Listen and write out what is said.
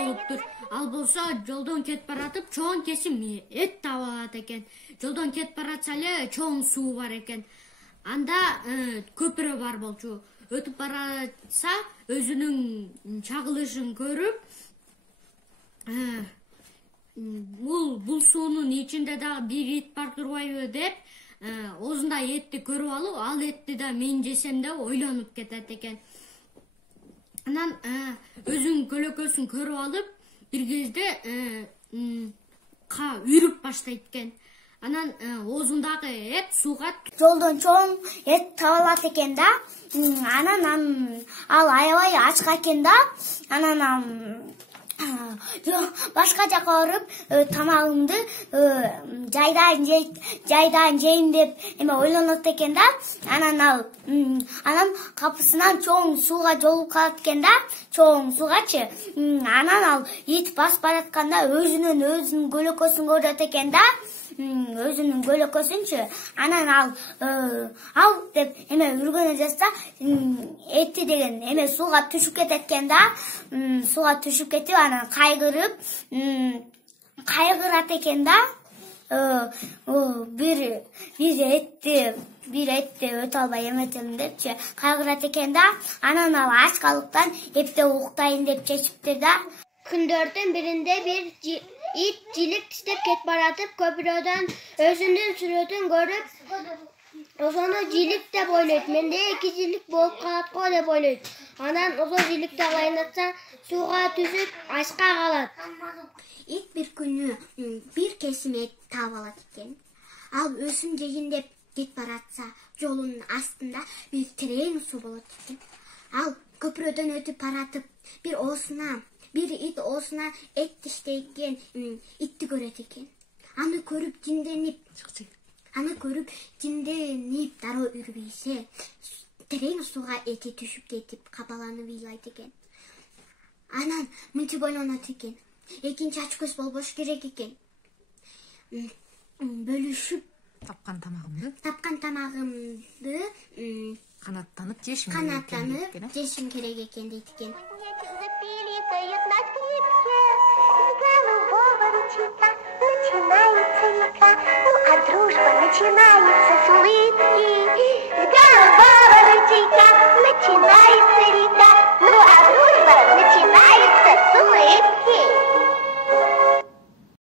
болуптур. Ал болсо жолдон кетип баратып чоң кесим эт таап алат экен. Жолдон кетип баратса эле чоң суу бар экен. Анда көпүрө бар болчу. Өтүп баратса өзүнүн чагылышын көрүп, бул суунун ичинде дагы бир ит бар турбайбы деп, оозундай этти көрүп алып, ал этти да мен жесем деп ойлонуп кетет экен. Анан өзүнүн көлөкөсүн көрүп алып, бир кезде үрүп баштайт экен. Анан оозундагы эт сууга жолдон чоң эт таап алат экен да. Анан ал аябай ачка экен да. Анан башка жака барып тамагымды жайдан жейм деп ойлонот экен да. Анан капысынан чоң сууга жолуп калат экен да, чоң сугачы. Анан ал ит басып баратканда өзүнүн көлөкөсүн көрөт экен да. Өзүнүн көлөкөсүнчү. Анан ал деп үргөнө жазса, эти деген сууга түшүп кетет экен да. Сууга түшүп кетип, анан кайгырат экен да. Бир этти өтө албай эметем депчи кайгырат экен да. Анан ал ачкалыктан эптеп уктайын деп чечиптир да. Күндөрдүн биринде бир ит жилик тиштеп кетип баратып, көпүрөдөн өзүнүн сүрөтүн көрүп, ошону жилик деп ойлойт. Менде 2 жилик болуп калат го деп ойлойт. Анан ошол жиликти айланатса, сууга түшүп, ачка калат. Ит бир күнү бир кесим эт таап алат экен. Ал өзүн жейин деп кетип баратса, жолунун астында бир терең суу болот экен. Ал көпүрөдөн өтүп баратып, бир ит оосуна эт тиштейген итти көрөт экен. Аны көрүп жинденип дароо үрбөйсө, терең сууга эти түшүп кетип кабаланып ыйлайт экен. Анан мынтип ойлонот экен. Экинчи ач көз болбош керек экен. Бөлүшүп тапкан тамагымды канаттанып жешим керек экен дейт экен. Начинается река, а дружба начинается с улыбки.